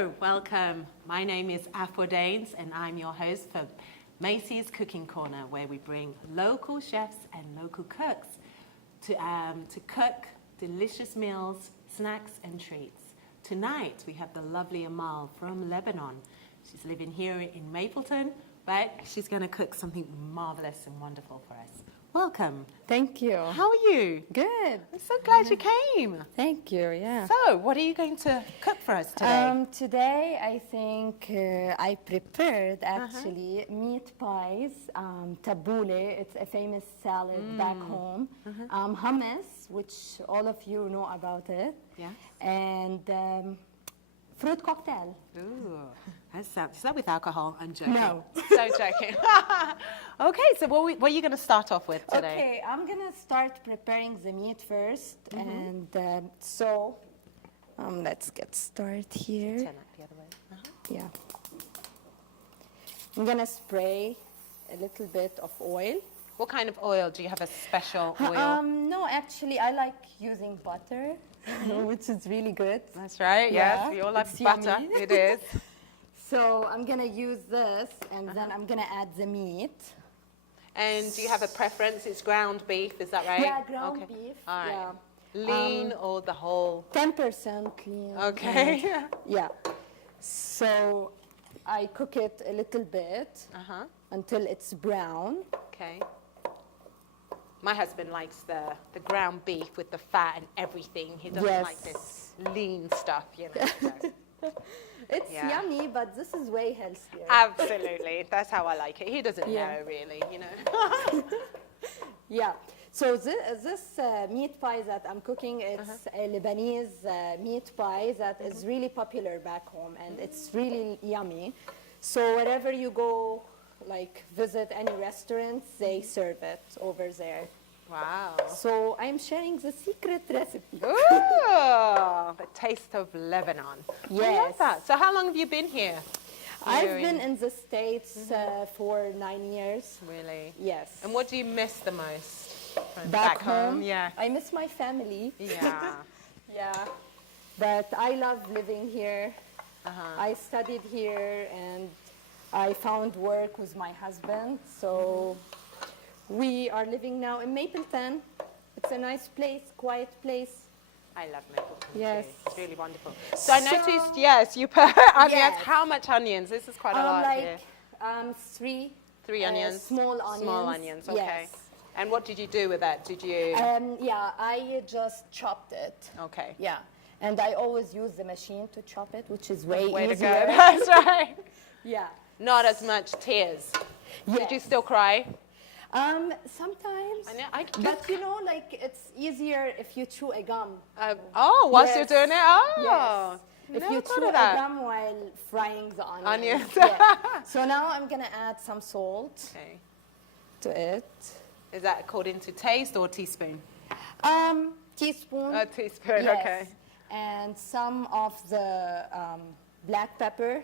Hello, welcome. My name is Afua Danes and I'm your host for Macey's Cooking Corner, where we bring local chefs and local cooks to cook delicious meals, snacks and treats. Tonight we have the lovely Amal from Lebanon. She's living here in Mapleton, but she's going to cook something marvelous and wonderful for us. Welcome. Thank you. How are you? Good. I'm so glad you came. Thank you, yeah. So, what are you going to cook for us today? Today, I think I prepared actually meat pies, tabbouleh, it's a famous salad back home, hummus, which all of you know about it, and fruit cocktail. Ooh, is that with alcohol? I'm joking. No. So joking. Okay, so what are you going to start off with today? Okay, I'm going to start preparing the meat first, and let's get started here. Turn it the other way. Yeah. I'm going to spray a little bit of oil. What kind of oil? Do you have a special oil? No, actually, I like using butter, which is really good. That's right, yes. We all like butter. Yummy. It is. So I'm going to use this, and then I'm going to add the meat. And do you have a preference? It's ground beef, is that right? Yeah, ground beef. All right. Yeah. Lean or the whole? 10% lean. Okay. Yeah. So I cook it a little bit until it's brown. Okay. My husband likes the ground beef with the fat and everything. He doesn't like this lean stuff, you know. So. It's yummy, but this is way healthier. Absolutely. That's how I like it. He doesn't know, really, you know. Yeah. So this meat pie that I'm cooking, it's a Lebanese meat pie that is really popular back home, and it's really yummy. So wherever you go, like visit any restaurants, they serve it over there. Wow. So I'm sharing the secret recipe. Ooh, the taste of Lebanon. Yes. I love that. So how long have you been here? I've been in the States for 9 years. Really? Yes. And what do you miss the most from Back home? Yeah. I miss my family. Yeah. Yeah. But I love living here. I studied here and I found work with my husband. So we are living now in Mapleton. It's a nice place, quiet place. I love Mapleton. Yes. Too. It's really wonderful. So I noticed, yes, you put onions. Yes. How much onions? This is quite a lot here. Three onions. Small onions. Small onions, okay. Yes. And what did you do with that? Did you? Yeah, I just chopped it. Okay. Yeah. And I always use the machine to chop it, which is way to easier. go. That's right. Yeah. Not as much tears. Yes. Did you still cry? Sometimes. But you know, like it's easier if you chew a gum. Whilst you're doing it? Oh. Yes. If you chew a gum while frying the onions. Yeah. So now I'm going to add some salt to it. Is that according to taste or teaspoon? Teaspoon. A teaspoon, yes. okay. And some of the black pepper.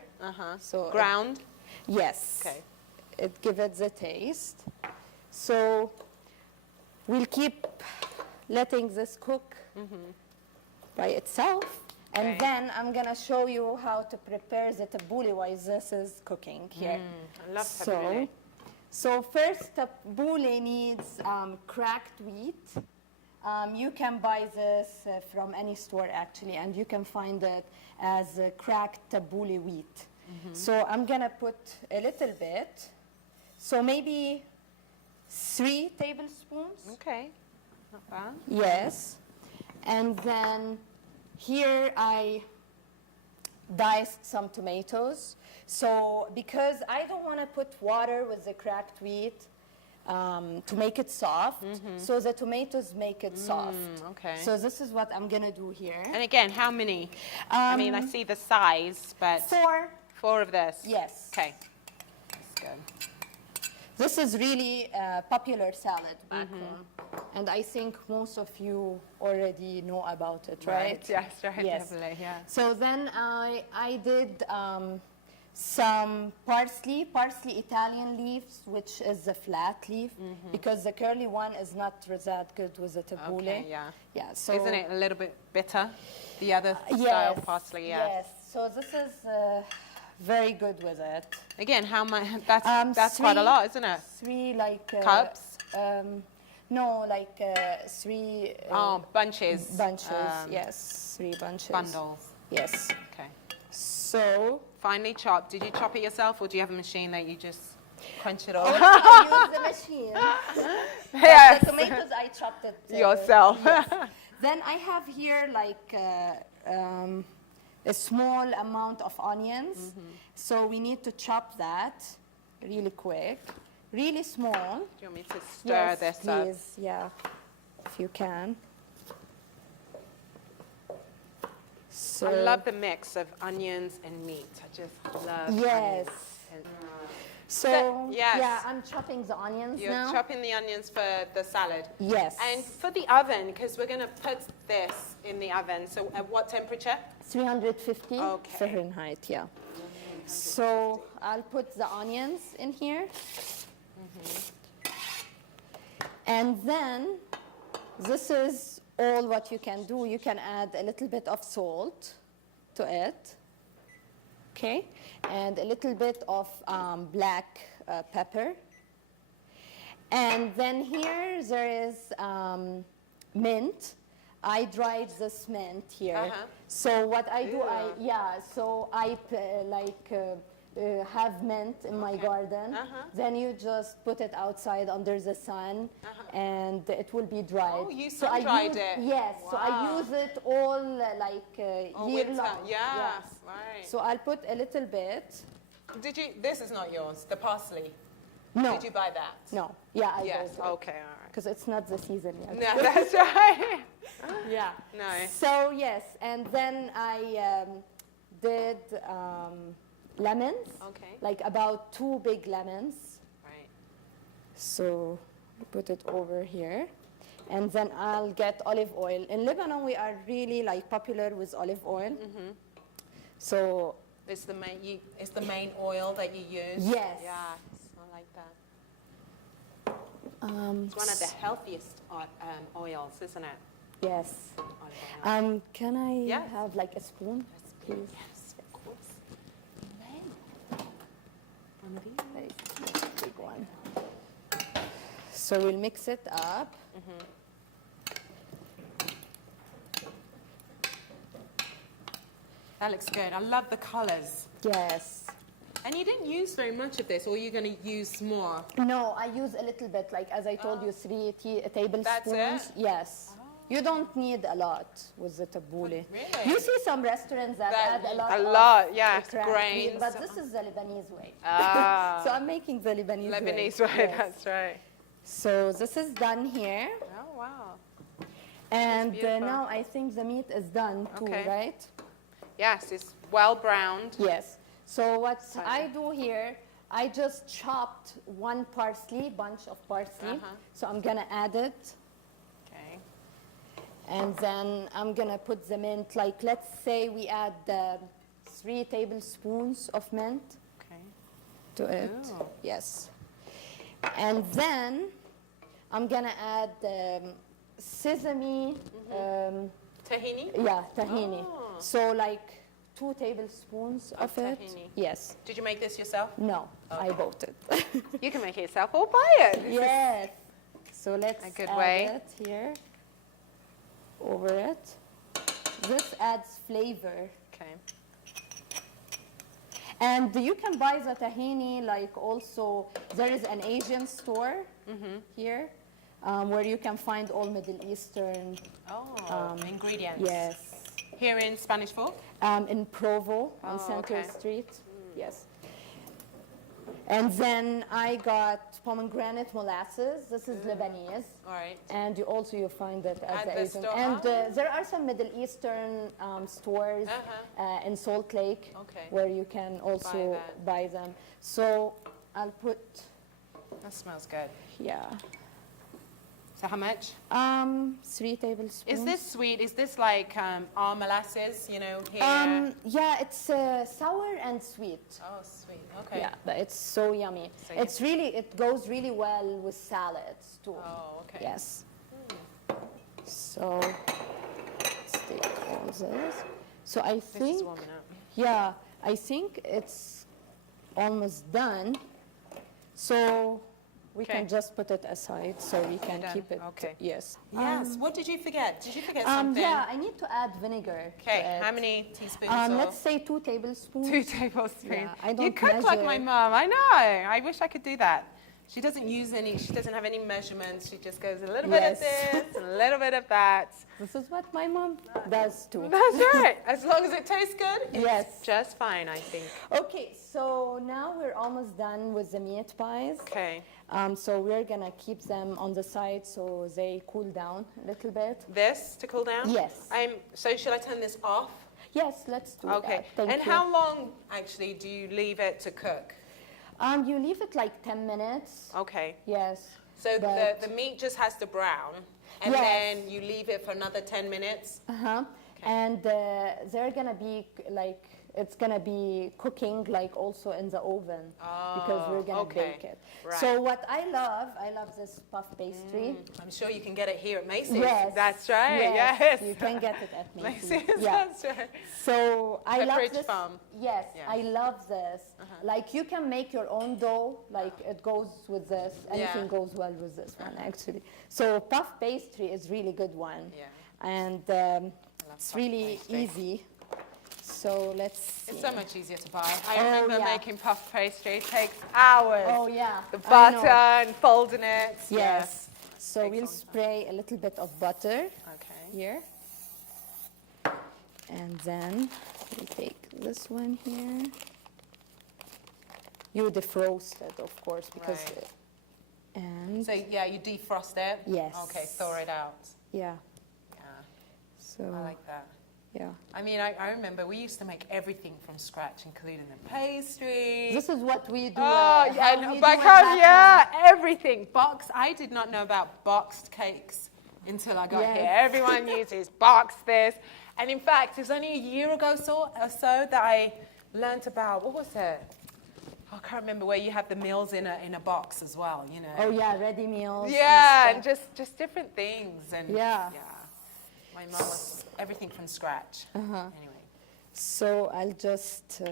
So ground? Yes. Okay. It gives it the taste. So we'll keep letting this cook by itself. And then I'm going to show you how to prepare the tabbouleh while this is cooking here. I love tabbouleh. So first, tabbouleh needs cracked wheat. You can buy this from any store, actually, and you can find it as cracked tabbouleh wheat. So I'm going to put a little bit. So maybe 3 tablespoons. Okay, not bad. Yes. And then here I diced some tomatoes. So because I don't want to put water with the cracked wheat to make it soft, so the tomatoes make it soft. Okay. So this is what I'm going to do here. And again, how many? I mean, I see the size, but... 4. 4 of this? Yes. Okay. That's good. This is really a popular salad back home. And I think most of you already know about it, right? Yes, right, yes. definitely, yeah. So then I did some parsley Italian leaves, which is a flat leaf, because the curly one is not that good with the tabbouleh. Okay, yeah. Yeah, so Isn't it a little bit bitter? The other style parsley, yeah. Yes, so this is very good with it. Again, how much? That's quite a lot, isn't it? 3 like Cups? No, like 3 bunches. bunches. Yes, 3 bunches. Bundles. Yes. Okay. So Finely chopped. Did you chop it yourself, or do you have a machine that you just crunch it all? I use the machine. Yes. The tomatoes I chopped it Yourself. Yes. Then I have here like a small amount of onions. So we need to chop that really quick, really small. Do you want me to stir this up? Please, yeah, if you can. So I love the mix of onions and meat. I just love yes. onions. So yes. yeah, I'm chopping the onions You're now. chopping the onions for the salad. Yes. And for the oven, because we're going to put this in the oven, so at what temperature? 350 Okay. Fahrenheit, yeah. So I'll put the onions in here. And then this is all what you can do. You can add a little bit of salt to it, okay? And a little bit of black pepper. And then here there is mint. I dried this mint here. So what I do, have mint in my garden. Then you just put it outside under the sun, and it will be dried. Oh, you so sun-dried it? Yes. Wow. So I use it all All year winter. long. Yes. Right. So I'll put a little bit. Did you? This is not yours. The parsley. No. Did you buy that? No. Yeah, I Yes. bought it. Okay. All right. Because it's not the season yet. No, that's right. Yeah. No. So yes, and then I did lemons. Okay. Like about 2 big lemons. Right. So put it over here. And then I'll get olive oil. In Lebanon, we are really like popular with olive oil. So It's the main oil that you use. yes. Yeah. I like that. It's one of the healthiest oils, isn't it? Yes. Olive oil. Can I Yes. have like a spoon, please? Yes, of course. One of these. Like, big one. So we'll mix it up. That looks good. I love the colors. Yes. And you didn't use very much of this, or you're going to use more? No, I use a little bit, like as I told you, 3 tablespoons. That's it? Yes. You don't need a lot with the tabbouleh. Really? You see some restaurants that add a lot. A lot, of yes, cracked grains. wheat, but this is the Lebanese way. Ah. So I'm making the Lebanese way. Lebanese way, Yes. that's right. So this is done here. Oh, wow. And beautiful. now I think the meat is done too, Okay. right? Yes, it's well browned. Yes. So what I do here, I just chopped 1 bunch of parsley. So I'm gonna add it. Okay. And then I'm gonna put the mint, like let's say we add 3 tablespoons of mint Okay. to it. Oh. Yes. And then I'm gonna add sesame, Tahini? tahini. Oh. So like 2 tablespoons of it. tahini. Yes. Did you make this yourself? No, I bought it. You can make it yourself or buy it. Yes. So let's A good add way. it here over it. This adds flavor. Okay. And you can buy the tahini, like also, there is an Asian store here where you can find all Middle Eastern. Ingredients. Yes. Here in Spanish Fork? In Provo on Central okay. Street. Yes. And then I got pomegranate molasses. This is Lebanese. All right. And you find it at At the the Asian. store. And there are some Middle Eastern stores in Salt Lake Okay. where you can also that. buy them. So I'll put, That smells good. yeah. So how much? 3 tablespoons. Is this sweet? Is this like our molasses, you know, here? Yeah, it's sour and sweet. Oh, sweet. Okay. Yeah, but it's so yummy. So It goes really well with salads too. Oh, okay. Yes. So let's take all this. So I This think, is warming up. yeah, I think it's almost done. So we Okay. can just put it aside so we can Done. keep it. Okay. Yes. Yes. What did you forget? Did you forget something? Yeah, I need to add vinegar. Okay. to it. How many teaspoons? or Let's say 2 tablespoons. 2 tablespoons. Yeah, I You don't cook like my measure. mum. I know. I wish I could do that. She doesn't use any. She doesn't have any measurements. She just goes a little bit of Yes. this, a little bit of that. This is what my mom does too. That's right. As long as it tastes good, it's Yes. just fine, I think. Okay, so now we're almost done with the meat pies. Okay. So we're gonna keep them on the side so they cool down a little bit. This to cool down? Yes. So should I turn this off? Yes, let's do Okay. that. Thank And you. how long actually do you leave it to cook? You leave it like 10 minutes. Okay. Yes. So but- the meat just has to brown, and Yes. then you leave it for another 10 minutes. Uh-huh. Okay. And they're gonna be like, it's gonna be cooking like also in the oven because we're gonna okay. bake it. Right. So what I love this puff pastry. I'm sure you can get it here at Macy's. Yes. That's right. Yes. You can get it at Macy's. Macy's. Yeah. That's right. So I love Pepperidge this. Farm. Yes, Yeah. I love this. Like you can make your own dough. Like it goes with this. Anything Yeah. goes well with this one actually. So puff pastry is really good one. Yeah. And it's puff really pastry. easy. So let's see. It's so much easier to buy. I Oh, remember yeah. making puff pastry. It takes hours. Oh yeah. The I know. butter and folding it. Yes. So Takes we'll long time. spray a little bit of butter Okay. here. And then we take this one here. You defrost it, of course, because Right. and So yeah, you defrost it. Yes. Okay, thaw it out. yeah. Yeah, So I like that. yeah. I mean, I remember we used to make everything from scratch, including the pastry. This is what we do. Oh, yeah, how I know. we do Back it home, back yeah, everything. Boxed. I did not know about boxed cakes until I got Yes. here. Everyone uses boxed this. And in fact, it was only a year ago or so that I learned about, what was it? I can't remember, where you have the meals in a box as well, you know. Oh yeah, ready meals. Yeah, and stuff. just different things. And Yeah. My mum was everything from scratch. Anyway. So I'll just do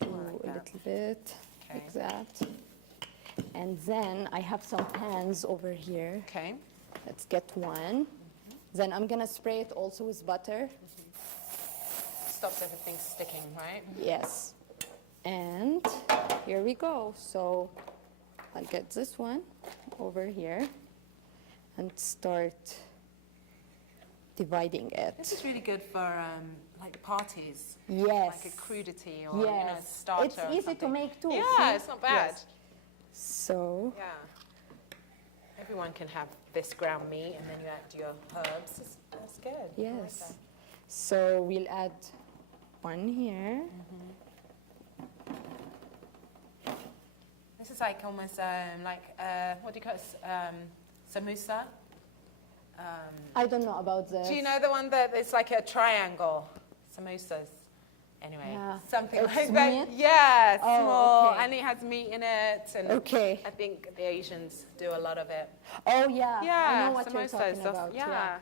like a that. little bit Okay. like that. And then I have some pans over here. Okay. Let's get one. Then I'm gonna spray it also with butter. Stops everything sticking, right? Yes. And here we go. So I'll get this one over here and start dividing This it. is really good for like parties. Yes. Like a crudity or you know, Yes. starter. It's or easy to something. make too. Yeah, see? it's not bad. Yes. So Yeah. Everyone can have this ground meat and then you add your herbs. That's good. I like yes. that. So we'll add one here. This is like almost what do you call it? Samosa. I don't know about this. Do you know the one that it's like a triangle? Samosas. Anyway, Yeah. something It's like that. meat? Yeah, Oh, small, okay. and it has meat in it. And Okay. I think the Asians do a lot of it. Oh yeah. Yeah, I know what you're samosas. talking That's- about. yeah.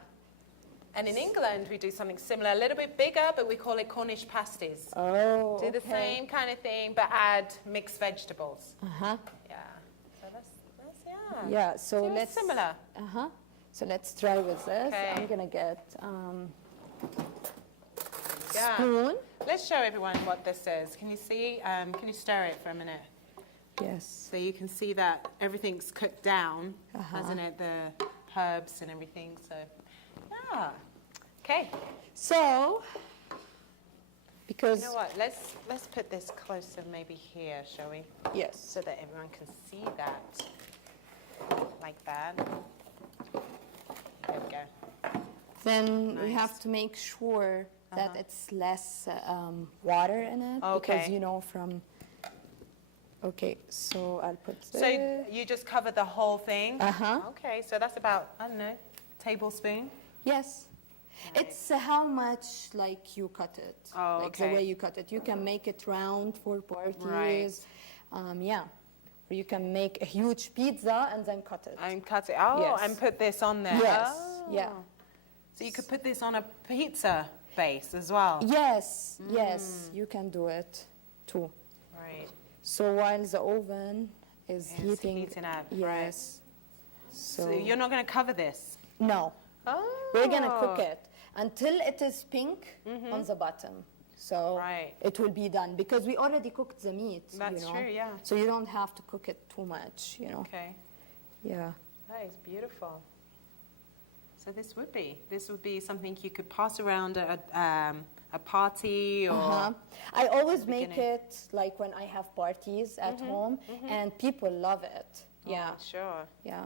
And in England, we do something similar, a little bit bigger, but we call it Cornish pasties. Oh. Do the okay. same kind of thing, but add mixed vegetables. Uh-huh. Yeah. So that's yeah. Yeah, so See, it's let's similar. Uh-huh. So let's try with this. Okay. I'm gonna get Yeah. spoon. Let's show everyone what this is. Can you see? Can you stir it for a minute? Yes. So you can see that everything's cooked down, Uh-huh. hasn't it? The herbs and everything. So, yeah. Okay. So, because You know what? Let's put this closer, maybe here, shall we? yes. So that everyone can see that, like that. There we go. Then we Nice. have to make sure that Uh-huh. it's less water in it Okay. because you know from Okay, so I'll put this. So you just cover the whole thing? Uh-huh. Okay, so that's about, I don't know, tablespoon? Yes. Right. It's how much like you cut it. Oh, like okay. the way you cut it. You can make it round for parties. Right. Yeah. Or you can make a huge pizza and then cut it. And cut it. Oh, Yes. and put this on there. Yes. Oh. Yeah. So you could put this on a pizza base as well. Yes. Yes. You can do it too. Right. So while the oven is It's heating. heating up, Yes. right. So, So you're not going to cover this? no. Oh. We're gonna cook it until it is pink on the bottom. So Right. it will be done because we already cooked the meat. That's true, yeah. So you don't have to cook it too much, Okay. Yeah. That is beautiful. So this would be something you could pass around at a party or... Uh-huh. I always make beginning. it like when I have parties at home, and people love it. Yeah. Oh, sure. Yeah.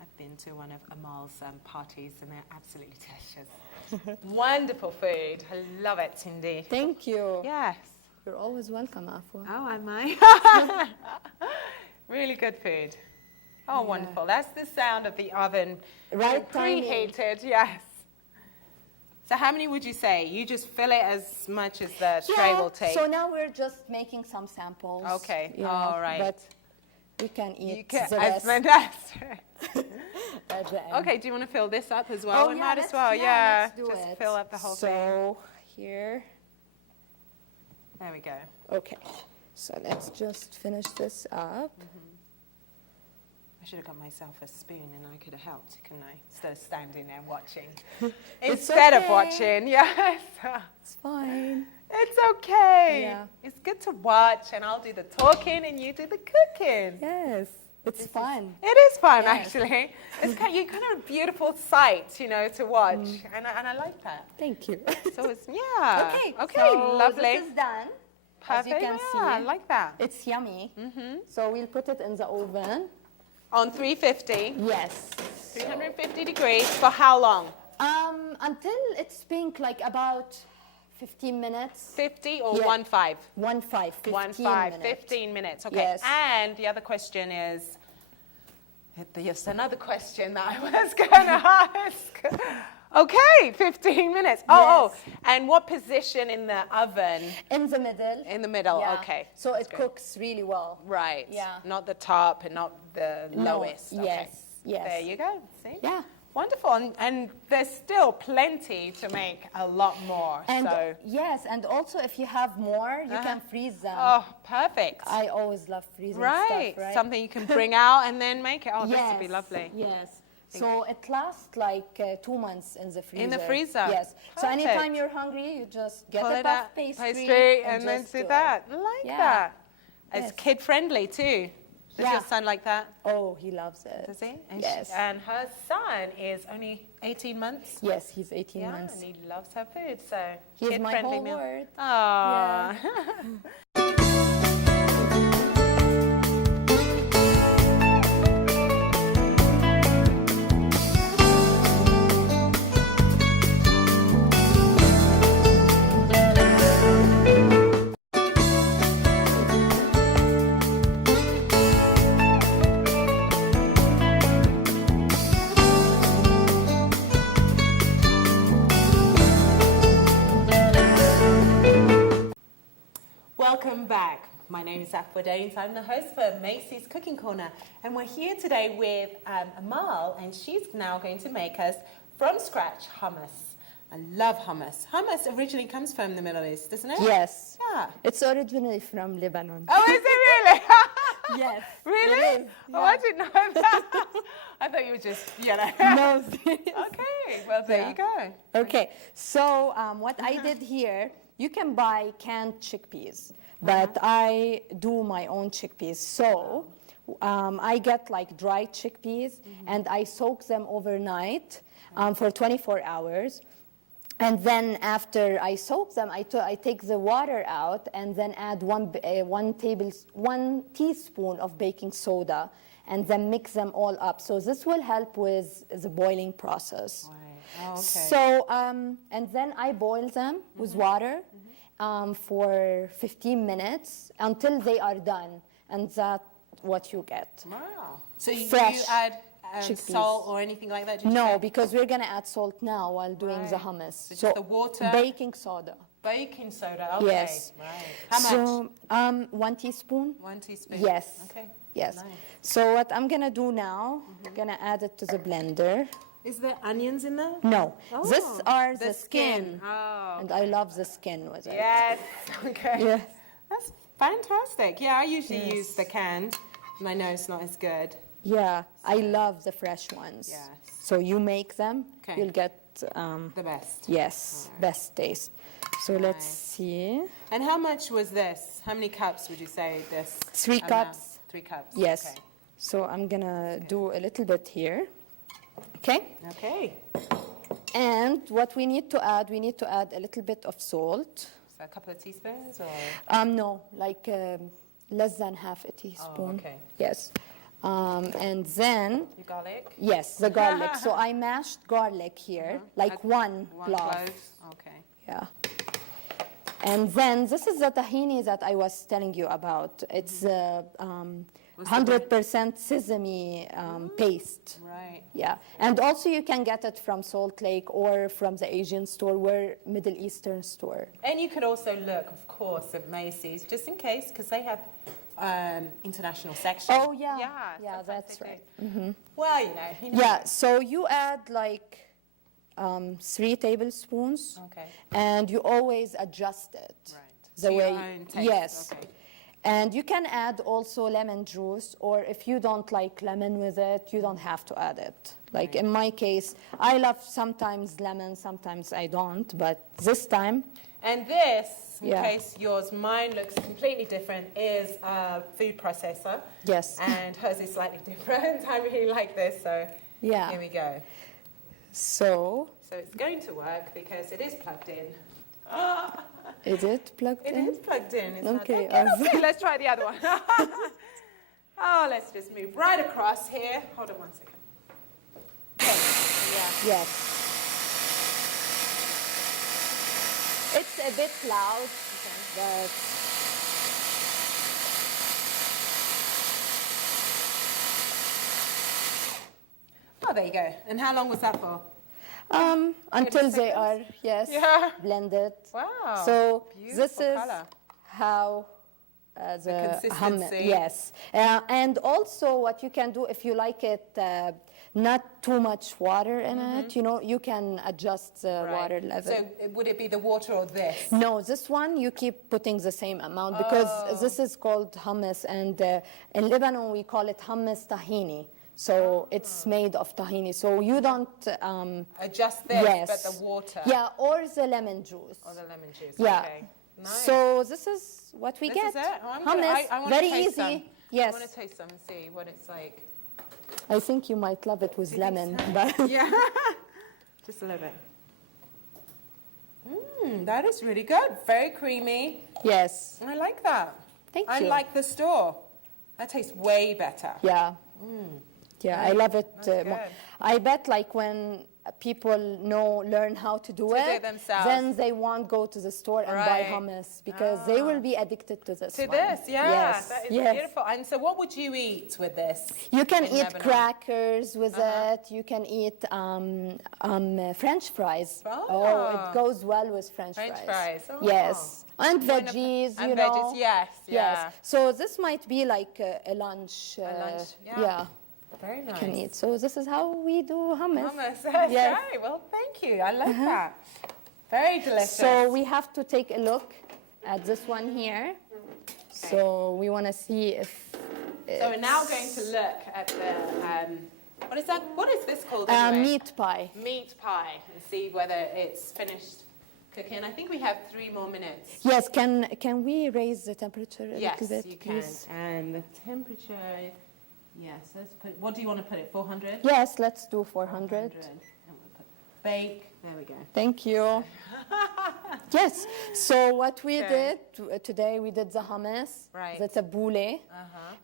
I've been to one of Amal's parties and they're absolutely delicious. Wonderful food. I love it, Cindy. Thank you. Yes. You're always welcome, Afua. Oh, am I? Really good food. Oh, Yeah. wonderful. That's the sound of the oven. Right timing. Preheated, yes. So how many would you say? You just fill it as much as the tray will take. So now we're just making some samples. Okay. you know, All right. But we can eat You can, the as rest fantastic. at the end. Okay, do you want to fill this up as well? Oh, We yeah, might as let's- well, yeah, let's do Just it. fill up the whole thing. So here, There we go. okay. So let's just finish this up. I should have got myself a spoon and I could have helped, couldn't I? Instead of standing there watching. It's Instead of okay. watching, yes. It's fine. It's okay. Yeah. It's good to watch and I'll do the talking and you do the cooking. Yes, it's fun. It is fun, Yes. actually. It's kind of a beautiful sight, to watch. And I like that. Thank you. So it's, yeah. Okay. Okay, so lovely. This is done. Perfect. As you can Yeah, I see, like that. it's yummy. So we'll put it in the oven. On 350, Yes. 350 degrees, for how long? Until it's pink, like about 15 minutes. 50 or Yeah. 1.5? 1.5, 15 1.5, minutes. 15 minutes. Okay. Yes. And the other question is, yes, another question that I was going to ask. Okay, 15 minutes. Oh, Yes. and what position in the oven? In the middle. In the middle, Yeah. okay. So That's it good. cooks really well. Right. Yeah. Not the top and not the No, lowest. Okay. yes, yes. There you go. See? Yeah. Wonderful. And there's still plenty to make a lot more. And so. yes, and also if you have more, you Uh-huh. can freeze them. Oh, perfect. I always love freezing Right. stuff, right? Something you can bring out and then make it. Oh, this would be Yes, lovely. Yes. So it lasts like 2 months in the freezer. In the freezer? Yes. So Perfect. anytime you're hungry, you just get Pull a it puff out, pastry, and then just do it. that. I like Yeah. that. It's Yes. kid friendly too. Does Yeah. your son like that? Oh, he loves it. Does he? And Yes. and her son is only 18 months. Yes, he's 18 Yeah, months. and he loves her food, so He's my kid-friendly whole meal. world. Aww. Welcome back. My name is Afua Danes. I'm the host for Macey's Cooking Corner. And we're here today with Amal, and she's now going to make us, from scratch, hummus. I love hummus. Hummus originally comes from the Middle East, doesn't it? Yes. Yeah. It's originally from Lebanon. Oh, is it really? Yes. Really? It is, Oh, I didn't know that. I thought you were just, No, seriously. Okay, well, there Yeah. you go. Okay, so what I did here, you can buy canned chickpeas, but I do my own chickpeas. So I get like dried chickpeas and I soak them overnight for 24 hours. And then after I soak them, I take the water out and then add one teaspoon of baking soda and then mix them all up. So this will help with the boiling process. Right. Oh, okay. So, and then I boil them with water for 15 minutes until they are done. and that's what you get. Wow. So you Fresh add chickpeas. salt or anything like that? Did you No, say? because we're going to add salt now while doing the Right. hummus. So just the water? Baking soda. Baking soda, okay. Yes. Right. How much? So 1 teaspoon. 1 teaspoon? Yes. Okay. Yes. Nice. So what I'm going to do now, going to add it to the blender. Is there onions in there? No, Oh, these are the skin. Oh. And I love the skin with it. Yes. Okay. Yes. That's fantastic. Yeah, I usually Yes. use the canned, and I know it's not as good. Yeah, I love the fresh ones. Yes. So you make them, Okay. you'll get, The best. yes, best taste. So let's see. And how much was this? How many cups would you say this? 3 amount? cups. 3 cups. Yes. Okay. So I'm gonna do a little bit here. Okay. Okay. And what we need to add a little bit of salt. So a couple of teaspoons, or? No, like less than half a teaspoon. okay. Yes. And then, Your garlic? yes, the garlic. So I mashed garlic here, like one One clove. clove. Okay. Yeah. And then this is the tahini that I was telling you about. It's 100% sesame paste. Right. Yeah. And also you can get it from Salt Lake or from the Asian store or Middle Eastern store. And you could also look, of course, at Macey's, just in case, because they have international section. Oh, yeah. Yeah, Yeah, sometimes that's they do. right. Well, you know. Yeah, so you add like 3 tablespoons. Okay. And you always adjust it. Right. The To your way, own taste. yes. Okay. And you can add also lemon juice, or if you don't like lemon with it, you don't have to add it. Like in my case, I love sometimes lemon, sometimes I don't, but this time, And this, in Yeah. case yours, mine looks completely different, is a food processor. yes. And hers is slightly different. I really like this, so Yeah. here we go. So, So it's going to work because it is plugged in. is it plugged It in? is plugged in. It's Okay, Not, okay, let's try the other one. Oh, let's just move right across here. Hold on 1 second. Okay. Yeah. Yes. It's a bit loud, but Oh, there you go. And how long was that for? until they seconds? are, yes, Yeah. blended. Wow. So Beautiful this is colour. how the consistency. yes. And also what you can do if you like it, not too much water in it, you know, you can adjust the Right. water level. So would it be the water or this? No, this one you keep putting the same amount because this is called hummus, and in Lebanon we call it hummus tahini. So it's made of tahini. So you don't Adjust this, yes. but the water. Yeah, or the lemon juice. Or the lemon juice. Yeah. Okay. Nice. So this is what we This get. is it? Oh, Hummus, I wanna very taste easy. some. Yes. I want to taste some and see what it's like. I think you might love it with you think lemon, so? but Yeah. Just a little bit. That is really good. Very creamy. yes. I like that. Thank I you. like the store. That tastes way better. Yeah. Yeah, I love it. That's More. good. I bet like when people learn how to do To do it, it themselves. then they won't go to the store and buy Right. hummus because they will be addicted to this To one. this, yeah. Yes. That is yes. beautiful. And so what would you eat with this? You can in eat Lebanon? crackers with it. You can eat French fries. Oh. It goes well with French French fries. fries. Oh. Yes, and Wonderful. veggies. And you know. veggies, yes, yeah. Yes. So this might be like a lunch. lunch, yeah. Yeah. Very nice. Can eat. So this is how we do hummus. Hummus. That's Yes. great. Well, thank you. I like that. Very delicious. So we have to take a look at this one here. So we want to see if. So we're now going to look at the, what is that? What is this called anyway? Meat pie. Meat pie, and see whether it's finished cooking. I think we have 3 more minutes. Yes. Can we raise the temperature a Yes, little bit, you can. please? And the temperature, yes, let's put, what do you want to put it, 400? Yes. Let's do 400. 400. And we'll put bake, there we go. Thank you. Yes. So what we Okay. did today, we did the hummus, Right. the tabbouleh,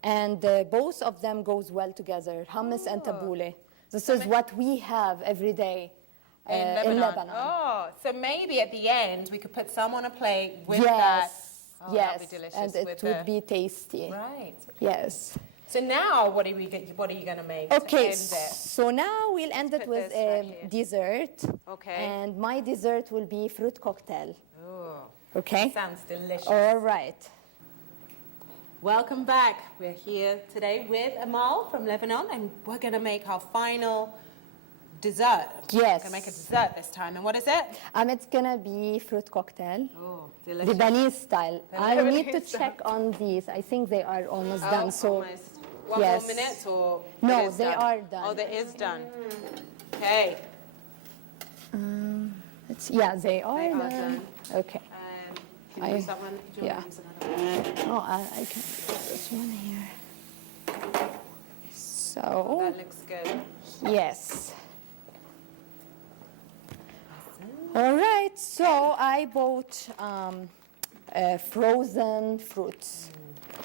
and both of them goes well together, hummus and tabbouleh. This is what we have every day In in Lebanon. Lebanon. Oh, so maybe at the end we could put some on a plate with Yes. that. Oh, yes, that'll be delicious and it with would the- be tasty. Right. Yes. So now, what are you going to make to Okay, end it? so now we'll end it put with this a right here. dessert. Okay. And my dessert will be fruit cocktail. Oh, Okay? sounds delicious. All right. Welcome back. We're here today with Amal from Lebanon, and we're going to make our final dessert. Yes. We're going to make a dessert this time. And what is it? It's gonna be fruit cocktail. Oh, delicious. Lebanese style. The I need to Lebanese style. check on these. I think they are almost Oh, done. So almost. One yes. more minute or? No, it is they done? are done. Oh, that is done. Okay. yeah, they are They are done. done. Okay. Can you use that one? Do you yeah. want to use another one? Oh, I can put this one here. So That looks good. yes. All right. So I bought frozen fruits.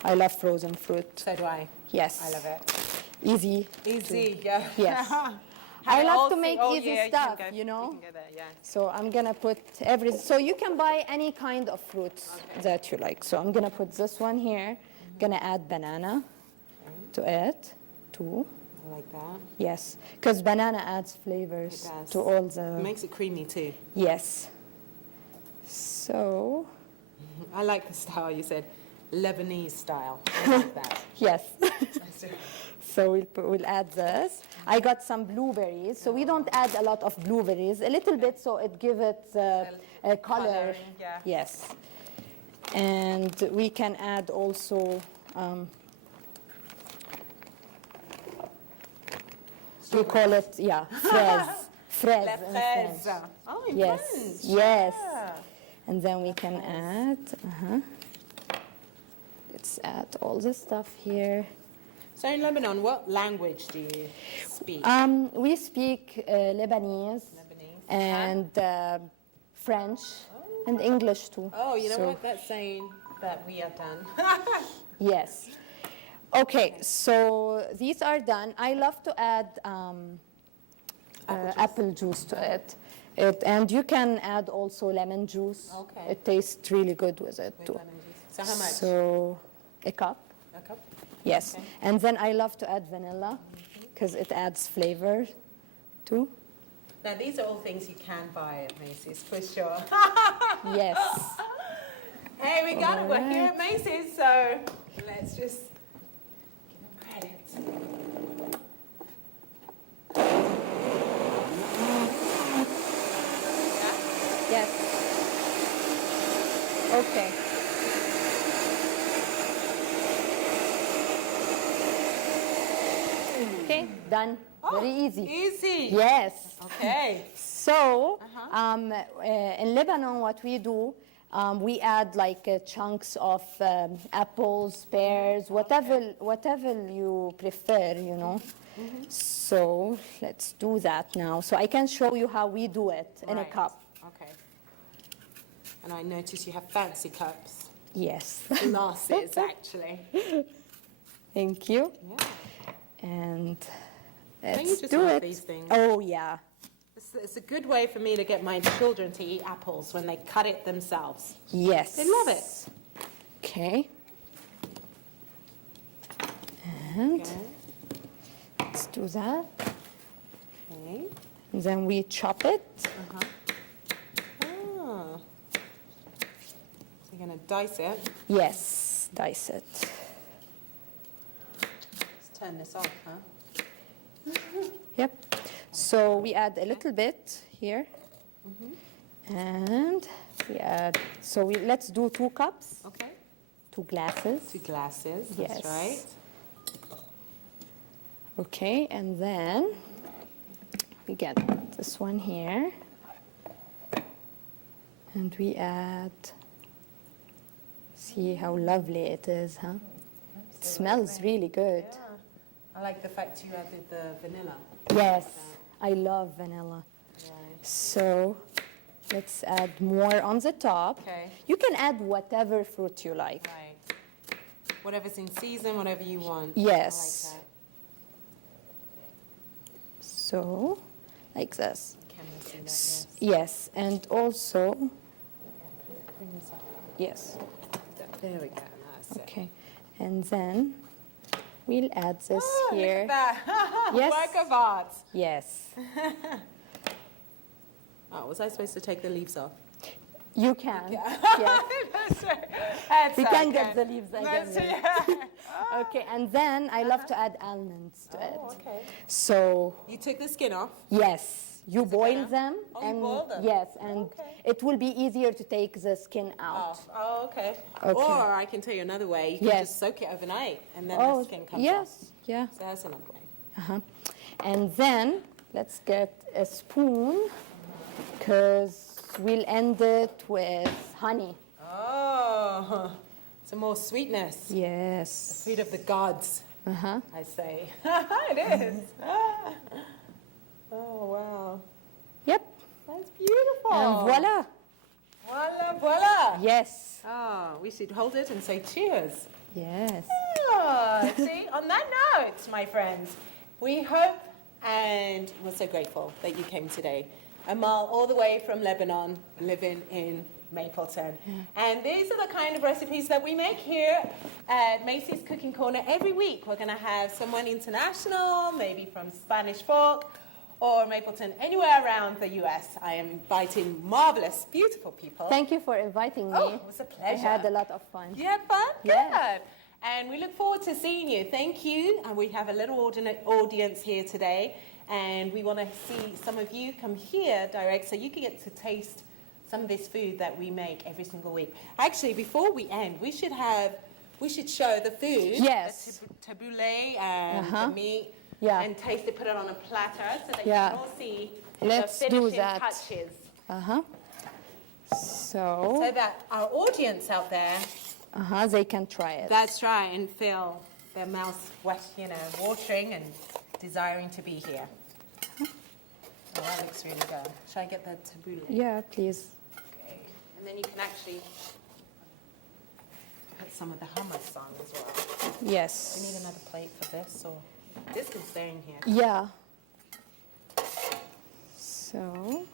I love frozen fruit. So do I. Yes. I love it. Easy. Easy, yeah. Yes. Have I it love all to through- make oh, easy yeah, stuff, can go- you know? can go there, yeah. So I'm gonna put so you can buy any kind of fruits that you like. So I'm gonna put this one here. Gonna add banana to it, too. I like that. Yes, because banana adds flavors It does. to all It the. makes it creamy too. Yes. So I like the style you said, Lebanese style. I like that. yes. So we'll add this. I got some blueberries. So we don't add a lot of blueberries, a little bit, so it gives it a color. Coloring, yeah. Yes. And we can add also, we call it, fraise. Fraise. La in fraise. French. Oh, in Yes, French. yes. Yeah. And then we can add, let's add all this stuff here. So in Lebanon, what language do you speak? We speak Lebanese Lebanese. and French and English too. Oh, you know So, what? That's saying that we are done. Yes. Okay, so these are done. I love to add apple juice to it. And you can add also lemon juice. Okay. It tastes really good with it With too. lemon juice. So how much? So a cup. A cup? Yes. Okay. And then I love to add vanilla because it adds flavor too. Now, these are all things you can buy at Macy's, for sure. Yes. Hey, we got it. We're here Alright. at Macy's, so let's just give them credit. Yeah? Yes. Okay. Okay, done. Very easy. Easy. Yes. Okay. So, in Lebanon, what we do, we add like chunks of apples, pears, whatever you prefer, you know. So let's do that now. So I can show you how we do it in a Right. cup. Okay. And I notice you have fancy cups. Yes. Glasses, actually. Thank you. Yeah. And Don't you let's just do love it. these things? Oh yeah. It's a good way for me to get my children to eat apples when they cut it themselves. Yes. They love it. Okay. And Okay. let's do that. Okay. And then we chop it. Uh-huh. Ah. So you're going to dice it. Yes, dice it. Let's turn this off, huh? Yep. So we add a little bit here. And we add, so let's do 2 cups, Okay. 2 glasses. 2 glasses, Yes. that's right. Okay, and then we get this one here. And we add, see how lovely it is, huh? It smells really good. Yeah. I like the fact you added the vanilla. Yes, I love vanilla. Right. So let's add more on the top. Okay. You can add whatever fruit you like. Right. Whatever's in season, whatever you want. Yes. I like So, like this. that. Can we see that? Yes. Yes, and also, Bring this up. yes. There we go. That's it. Okay. And then we'll add this Oh, here. look at that. Yes. Work of art. Yes. Oh, was I supposed to take the leaves off? You can. Yeah. Yes. That's right. That's We can get okay. the leaves again. That's- later. yeah. Okay, and then I love to add almonds to it. Oh, okay. So, You took the skin off. yes, you boil better? them. Oh, you and boil them? Yes, and Okay. it will be easier to take the skin out. Oh, okay. Okay. Or I can tell you another way. You can Yes. just soak it overnight and then Oh, the skin comes yes, off. yeah. So that's another way. Uh-huh. And then let's get a spoon because we'll end it with honey. Oh, some more sweetness. Yes. Food of the gods, Uh-huh. I say. It is. Oh, wow. Yep. That's beautiful. And voila. Voila, voila. Yes. Oh, we should hold it and say cheers. Yes. Oh, see, on that note, my friends, we hope and we're so grateful that you came today. Amal, all the way from Lebanon, living in Mapleton. And these are the kind of recipes that we make here at Macey's Cooking Corner every week. We're going to have someone international, maybe from Spanish Fork or Mapleton, anywhere around the US. I am inviting marvelous, beautiful people. Thank you for inviting me. Oh, it was a pleasure. I had a lot of fun. You had fun? Yes. Good. And we look forward to seeing you. Thank you. And we have a little audience here today. And we want to see some of you come here direct so you can get to taste some of this food that we make every single week. Actually, before we end, we should show the food. Yes. The tabbouleh and the meat. Yeah. And taste it, put it on a platter so that Yeah. you can all see Let's the do finishing that. touches. Uh-huh. So So, that our audience out there, they can try it. that's right, and feel their mouths watering and desiring to be here. Oh, that looks really good. Shall I get the tabbouleh? Yeah, please. Okay. And then you can actually put some of the hummus on as well. Do you Yes. need another plate for this, or this can stay in here? Yeah. So,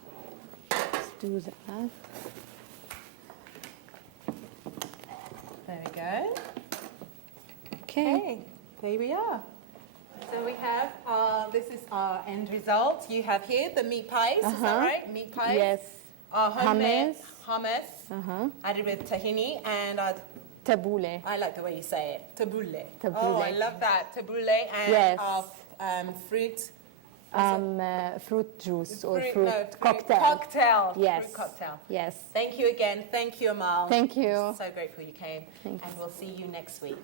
let's do that. There we go. Okay. Okay, there we are. So we have, this is our end result. You have here the meat pies, is that right? Meat pies. Yes. Our homemade Hummus. hummus, added with tahini, and Tabbouleh. I like the way you say it, tabbouleh. Tabbouleh. Oh, I love that, tabbouleh, and Yes. our fruit. Fruit juice or Fruit- fruit no, cocktail. Cocktail. Yes. Fruit cocktail. Yes. Thank you again. Thank you, Amal. Thank you. So grateful you came. Thanks. And we'll see you next week.